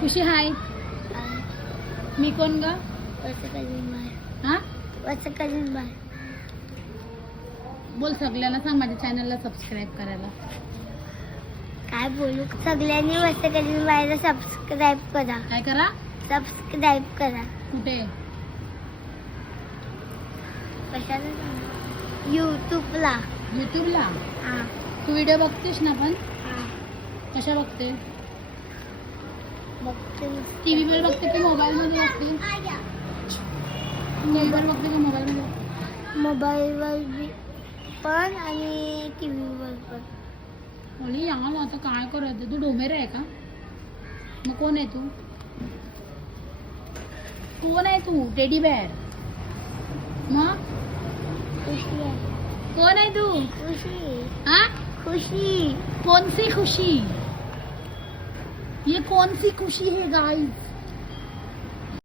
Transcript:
खुशी हाय. मी कोण ग? हा बोल सगळ्यांना सांग माझ्या चॅनलला सबस्क्राईब करायला. काय बोलू सगळ्यांनी मस्त करून बायला सबस्क्राईब करा. काय करा? सबस्क्राईब करा. कुठे? कशाला? यूट्यूबला. यूट्यूबला. हा तू व्हिडिओ बघतेस ना पण? हा कशा बघते? बघते. टीव्ही वर बघते की मोबाईल मध्ये बघते? टीव्हीवर बघते की मोबाईल मध्ये? मोबाईलवर पण आणि टीव्हीवर पण. अरे यार आता काय करायचं? तू डोमेर आहे का? मग कोण आहे तू? कोण आहे तू? Teddy bare. मग खुशी आहे. कोण आहे तू? खुशी. हाँ? खुशी. कौन सी खुशी? ये कौन सी खुशी है गाइस?